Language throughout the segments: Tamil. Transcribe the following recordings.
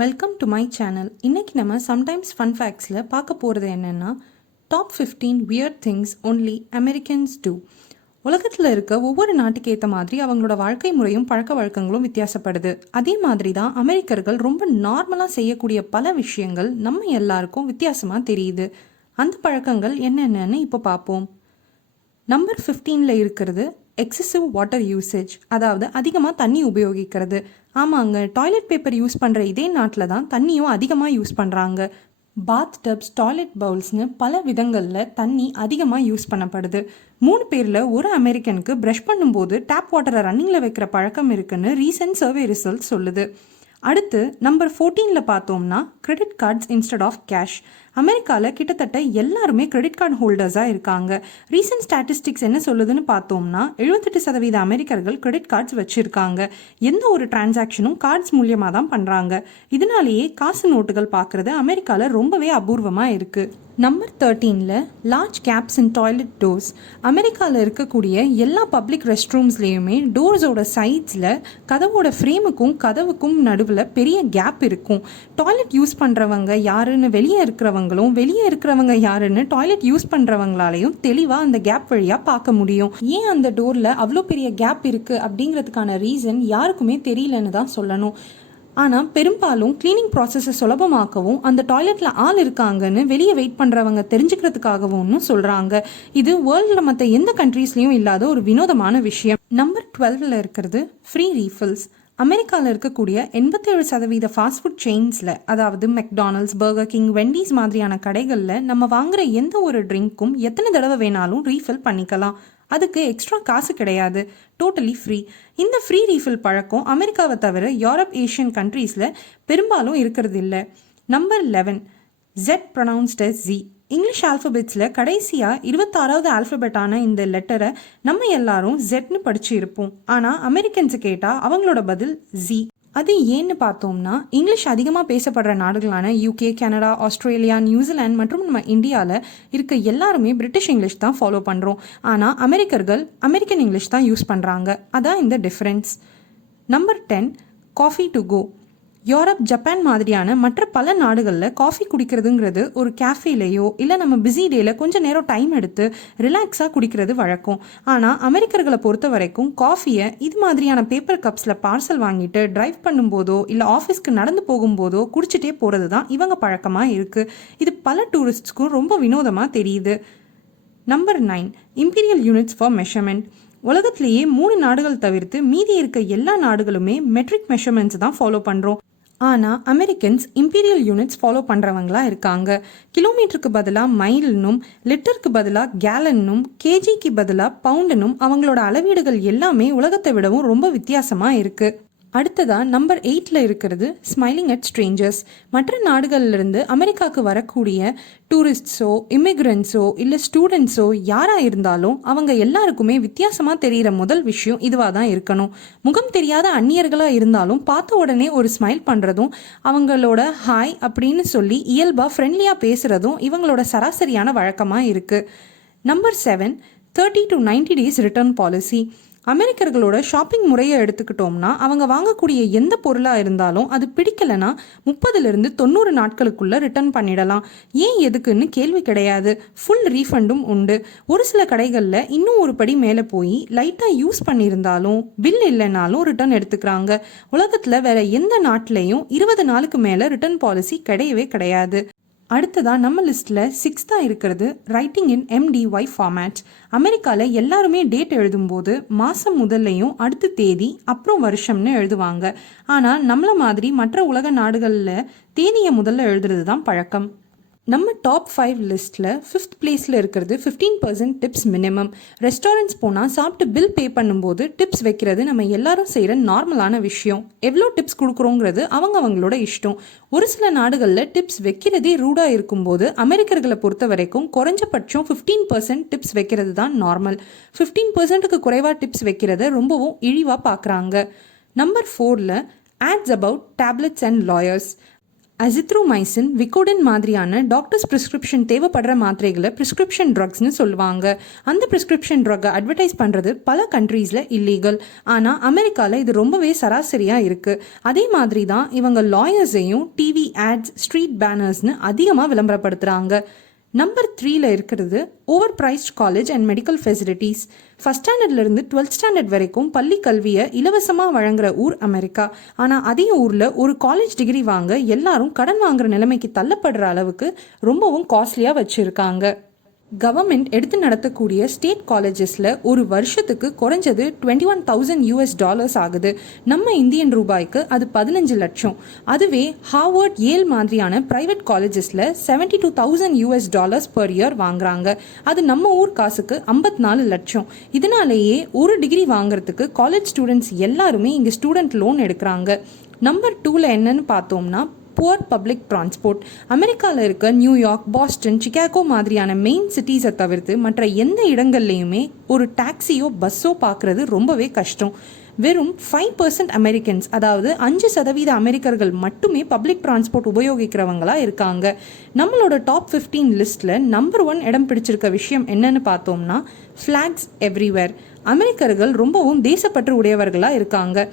Welcome to my channel. இன்றைக்கி நம்ம சம்டைம்ஸ் ஃபன் ஃபேக்ட்ஸில் பார்க்க போகிறது என்னென்னா top 15 weird things only Americans do. உலகத்தில் இருக்க ஒவ்வொரு நாட்டுக்கு ஏற்ற மாதிரி அவங்களோட வாழ்க்கை முறையும் பழக்க வழக்கங்களும் வித்தியாசப்படுது. அதே மாதிரி தான் அமெரிக்கர்கள் ரொம்ப நார்மலாக செய்யக்கூடிய பல விஷயங்கள் நம்ம எல்லாருக்கும் வித்தியாசமாக தெரியுது. அந்த பழக்கங்கள் என்னென்னு இப்போ பார்ப்போம். நம்பர் 15 இருக்கிறது எக்ஸசிவ் வாட்டர் யூசேஜ், அதாவது அதிகமாக தண்ணி உபயோகிக்கிறது. ஆமாங்க, டாய்லெட் பேப்பர் யூஸ் பண்ணுற இதே நாட்டில் தான் தண்ணியும் அதிகமாக யூஸ் பண்ணுறாங்க. பாத் டப்ஸ், டாய்லெட் பவுல்ஸ்னு பல விதங்களில் தண்ணி அதிகமாக யூஸ் பண்ணப்படுது. 3 பேரில் ஒரு அமெரிக்கனுக்கு ப்ரஷ் பண்ணும்போது டேப் வாட்டரை ரன்னிங்கில் வைக்கிற பழக்கம் இருக்குன்னு ரீசெண்ட் சர்வே ரிசல்ட் சொல்லுது. அடுத்து நம்பர் 14 பார்த்தோம்னா credit cards instead of cash. அமெரிக்காவில் கிட்டத்தட்ட எல்லாருமே கிரெடிட் கார்டு ஹோல்டர்ஸாக இருக்காங்க. ரீசெண்ட் ஸ்டாட்டிஸ்டிக்ஸ் என்ன சொல்லுதுன்னு பார்த்தோம்னா 78% அமெரிக்கர்கள் கிரெடிட் கார்ட்ஸ் வச்சுருக்காங்க. எந்த ஒரு டிரான்சாக்ஷனும் கார்ட்ஸ் மூலியமாக தான் பண்ணுறாங்க. இதனாலேயே காசு நோட்டுகள் பார்க்குறது அமெரிக்காவில் ரொம்பவே அபூர்வமாக இருக்குது. நம்பர் 13 லார்ஜ் கேப்ஸ் இன் டாய்லெட் டோர்ஸ். அமெரிக்காவில் இருக்கக்கூடிய எல்லா பப்ளிக் ரெஸ்ட் ரூம்ஸ்லேயுமே டோர்ஸோட சைட்ஸில் கதவோட ஃப்ரேமுக்கும் கதவுக்கும் நடுவில் பெரிய கேப் இருக்கும். டாய்லெட் யூஸ் பண்ணுறவங்க யாருன்னு வெளியே இருக்கிறவங்க யாருன்னு டாய்லெட் யூஸ் பண்ணுறவங்களாலையும் தெளிவாக அந்த கேப் வழியாக பார்க்க முடியும். ஏன் அந்த டோரில் அவ்வளோ பெரிய கேப் இருக்குது அப்படிங்கிறதுக்கான ரீசன் யாருக்குமே தெரியலன்னு தான் சொல்லணும். ஆனால் பெரும்பாலும் கிளீனிங் ப்ராசஸை சுலபமாக்கவும் அந்த டாய்லெட்டில் ஆள் இருக்காங்கன்னு வெளியே வெயிட் பண்ணுறவங்க தெரிஞ்சுக்கிறதுக்காகவும் சொல்கிறாங்க. இது வேர்ல்டில் மற்ற எந்த கண்ட்ரீஸ்லேயும் இல்லாத ஒரு வினோதமான விஷயம். நம்பர் 12 இருக்கிறது ஃப்ரீ ரீஃபில்ஸ். அமெரிக்காவில் இருக்கக்கூடிய 87% ஃபாஸ்ட் ஃபுட் செயின்ஸில், அதாவது மெக்டானல்ட்ஸ், பர்கர் கிங், வெண்டீஸ் மாதிரியான கடைகளில் நம்ம வாங்குகிற எந்த ஒரு ட்ரிங்க்கும் எத்தனை தடவை வேணாலும் ரீஃபில் பண்ணிக்கலாம். அதுக்கு எக்ஸ்ட்ரா காசு கிடையாது, டோட்டலி ஃப்ரீ. இந்த ஃப்ரீ ரீஃபில் பழக்கம் அமெரிக்காவை தவிர யூரோப், ஏஷியன் கண்ட்ரீஸில் பெரும்பாலும் இருக்கிறது இல்லை. Number 11 zed pronounced as Z. English ஆல்ஃபபெட்ஸில் கடைசியாக 26வது ஆல்ஃபபெட்டான இந்த லெட்டரை நம்ம எல்லாரும் ஜெட்னு படிச்சு இருப்போம். ஆனால் அமெரிக்கன்ஸு கேட்டால் அவங்களோட பதில் Z. அது ஏன்னு பார்த்தோம்னா இங்கிலீஷ் அதிகமாக பேசப்படுற நாடுகளான UK, கனடா, ஆஸ்திரேலியா, நியூசிலாந்து மற்றும் நம்ம இந்தியாவில் இருக்க எல்லாருமே பிரிட்டிஷ் இங்கிலீஷ் தான் ஃபாலோ பண்ணுறோம். ஆனால் அமெரிக்கர்கள் அமெரிக்கன் இங்கிலீஷ் தான் யூஸ் பண்ணுறாங்க. அதான் இந்த difference. Number 10 coffee to go. Europe, Japan மாதிரியான மற்ற பல நாடுகளில் காஃபி குடிக்கிறதுங்கிறது ஒரு கேஃபேலேயோ இல்லை நம்ம பிஸி டேயில் கொஞ்சம் நேரம் டைம் எடுத்து ரிலாக்ஸாக குடிக்கிறது வழக்கம். ஆனால் அமெரிக்கர்களை பொறுத்த வரைக்கும் காஃபியை இது மாதிரியான பேப்பர் கப்ஸில் பார்சல் வாங்கிட்டு டிரைவ் பண்ணும்போதோ இல்லை ஆஃபீஸ்க்கு நடந்து போகும்போதோ குடிச்சிட்டே போகிறது தான் இவங்க பழக்கமாக இருக்குது. இது பல டூரிஸ்ட்ஸ்க்கும் ரொம்ப வினோதமாக தெரியுது. Number 9 imperial units for measurement. உலகத்திலேயே 3 நாடுகள் தவிர்த்து மீதி இருக்க எல்லா நாடுகளுமே மெட்ரிக் மெஷர்மெண்ட்ஸ் தான் ஃபாலோ பண்ணுறோம். ஆனால் அமெரிக்கன்ஸ் இம்பீரியல் யூனிட்ஸ் ஃபாலோ பண்ணுறவங்களா இருக்காங்க. கிலோமீட்டருக்கு பதிலாக மைல்னும், லிட்டருக்கு பதிலாக கேலன்னும், கேஜிக்கு பதிலாக பவுண்டுனும் அவங்களோட அளவீடுகள் எல்லாமே உலகத்தை விடவும் ரொம்ப வித்தியாசமாக இருக்குது. அடுத்ததாக நம்பர் 8 இருக்கிறது ஸ்மைலிங் அட் ஸ்ட்ரேஞ்சர்ஸ். மற்ற நாடுகளிலிருந்து அமெரிக்காவுக்கு வரக்கூடிய டூரிஸ்ட்ஸோ, இமிக்ரெண்ட்ஸோ இல்லை ஸ்டூடெண்ட்ஸோ யாராக இருந்தாலும் அவங்க எல்லாருக்குமே வித்தியாசமாக தெரிகிற முதல் விஷயம் இதுவாக தான் இருக்கணும். முகம் தெரியாத அந்நியர்களாக இருந்தாலும் பார்த்த உடனே ஒரு ஸ்மைல் பண்ணுறதும் அவங்களோட ஹாய் அப்படின்னு சொல்லி இயல்பாக ஃப்ரெண்ட்லியாக பேசுகிறதும் இவங்களோட சராசரியான வழக்கமாக இருக்குது. Number 7 30 to 90 days return policy. அமெரிக்கர்களோட ஷாப்பிங் முறையை எடுத்துக்கிட்டோம்னா அவங்க வாங்கக்கூடிய எந்த பொருளாக இருந்தாலும் அது பிடிக்கலைன்னா 30லிருந்து 90 நாட்களுக்குள்ளே ரிட்டர்ன் பண்ணிடலாம். ஏன் எதுக்குன்னு கேள்வி கிடையாது, ஃபுல் ரீஃபண்டும் உண்டு. ஒரு சில கடைகளில் இன்னும் ஒரு படி மேலே போய் லைட்டாக யூஸ் பண்ணியிருந்தாலும் பில் இல்லைனாலும் ரிட்டர்ன் எடுத்துக்கிறாங்க. உலகத்தில் வேற எந்த நாட்டிலையும் 20 நாளுக்கு மேலே ரிட்டர்ன் பாலிசி கிடையவே கிடையாது. அடுத்ததாக நம்ம லிஸ்ட்டில் 6 இருக்கிறது ரைட்டிங் இன் MDY ஃபார்மேட். அமெரிக்காவில் எல்லாருமே டேட் எழுதும்போது மாதம் முதல்லையும் அடுத்த தேதி அப்புறம் வருஷம்னு எழுதுவாங்க. ஆனால் நம்மள மாதிரி மற்ற உலக நாடுகளில் தேதியை முதல்ல எழுதுறது தான் பழக்கம். நம்ம டாப் 5 லிஸ்ட்டில் 5th பிளேஸில் இருக்கிறது 15% டிப்ஸ் மினிமம். ரெஸ்டாரண்ட்ஸ் போனால் சாப்பிட்டு பில் பே பண்ணும்போது டிப்ஸ் வைக்கிறது நம்ம எல்லாரும் செய்கிற நார்மலான விஷயம். எவ்வளோ டிப்ஸ் கொடுக்குறோங்கிறது அவங்களோட இஷ்டம். ஒரு சில நாடுகளில் டிப்ஸ் வைக்கிறதே ரூடாக இருக்கும்போது அமெரிக்கர்களை பொறுத்த வரைக்கும் குறைஞ்சபட்சம் 15% டிப்ஸ் வைக்கிறது தான் நார்மல். 15%க்கு குறைவாக டிப்ஸ் வைக்கிறத ரொம்பவும் இழிவாக பார்க்குறாங்க. Number 4 ads about tablets and lawyers. Azithromycin, Vicodin மாதிரியான டாக்டர்ஸ் ப்ரிஸ்கிரிப்ஷன் தேவைப்படுற மாத்திரைகளை ப்ரிஸ்கிரிப்ஷன் ட்ரக்ஸ்னு சொல்லுவாங்க. அந்த ப்ரிஸ்கிரிப்ஷன் ட்ரக்கை அட்வர்டைஸ் பண்ணுறது பல கண்ட்ரீஸில் இல்லீகல். ஆனால் அமெரிக்காவில் இது ரொம்பவே சராசரியாக இருக்குது. அதே மாதிரி தான் இவங்க லாயர்ஸையும் டிவி ஆட்ஸ், ஸ்ட்ரீட் பேனர்ஸ்னு அதிகமாக விளம்பரப்படுத்துகிறாங்க. நம்பர் 3ல இருக்கிறது over priced college and medical facilities. First ஸ்டாண்டர்ட்லேருந்து 12th ஸ்டாண்டர்ட் வரைக்கும் பள்ளி கல்வியை இலவசமாக வழங்குற ஊர் அமெரிக்கா. ஆனால் அதே ஊரில் ஒரு காலேஜ் டிகிரி வாங்க எல்லாரும் கடன் வாங்குற நிலைமைக்கு தள்ளப்படுற அளவுக்கு ரொம்பவும் காஸ்ட்லியாக வச்சுருக்காங்க. கவர்மெண்ட் எடுத்து நடத்தக்கூடிய ஸ்டேட் காலேஜஸில் ஒரு வருஷத்துக்கு குறைஞ்சது $21,000 ஆகுது. நம்ம இந்தியன் ரூபாய்க்கு அது 15 லட்சம். அதுவே ஹார்வர்ட், ஏல் மாதிரியான ப்ரைவேட் காலேஜஸில் $72,000 per year வாங்குறாங்க. அது நம்ம ஊர் காசுக்கு 54 லட்சம். இதனாலேயே ஒரு டிகிரி வாங்குறதுக்கு காலேஜ் ஸ்டூடெண்ட்ஸ் எல்லாருமே இங்கே ஸ்டூடெண்ட் லோன் எடுக்கிறாங்க. நம்பர் 2ல என்னன்னு பார்த்தோம்னா புவர் பப்ளிக் டிரான்ஸ்போர்ட். அமெரிக்காவில் இருக்க நியூயார்க், பாஸ்டன், சிகாகோ மாதிரியான மெயின் சிட்டிஸை தவிர்த்து மற்ற எந்த இடங்கள்லையுமே ஒரு டாக்ஸியோ பஸ்ஸோ பார்க்குறது ரொம்பவே கஷ்டம். வெறும் 5% அமெரிக்கன்ஸ், அதாவது 5% அமெரிக்கர்கள் மட்டுமே பப்ளிக் டிரான்ஸ்போர்ட் உபயோகிக்கிறவங்களா இருக்காங்க. நம்மளோட டாப் 15 லிஸ்ட்டில் நம்பர் 1 இடம் பிடிச்சிருக்க விஷயம் என்னன்னு பார்த்தோம்னா ஃப்ளாக்ஸ் எவ்ரிவேர். அமெரிக்கர்கள் ரொம்பவும் தேசப்பற்று உடையவர்களாக இருக்காங்க.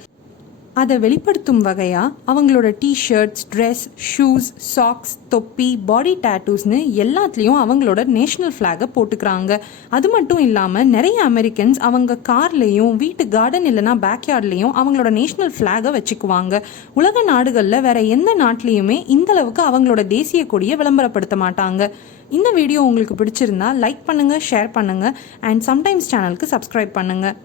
அதை வெளிப்படுத்தும் வகையாக அவங்களோட டிஷர்ட்ஸ், ட்ரெஸ், ஷூஸ், சாக்ஸ், தொப்பி, பாடி டேட்டூஸ்னு எல்லாத்துலேயும் அவங்களோட நேஷ்னல் ஃப்ளாகை போட்டுக்கிறாங்க. அது மட்டும் இல்லாமல் நிறைய அமெரிக்கன்ஸ் அவங்க கார்லேயும், வீட்டு கார்டன் இல்லைனா பேக்யார்ட்லேயும் அவங்களோட நேஷ்னல் ஃப்ளாகை வச்சுக்குவாங்க. உலக நாடுகளில் வேற எந்த நாட்டிலையுமே இந்தளவுக்கு அவங்களோட தேசிய கொடியை விளம்பரப்படுத்த மாட்டாங்க. இந்த வீடியோ உங்களுக்கு பிடிச்சிருந்தா லைக் பண்ணுங்கள், ஷேர் பண்ணுங்கள் அண்ட் சம்டைம்ஸ் சேனலுக்கு சப்ஸ்கிரைப் பண்ணுங்கள்.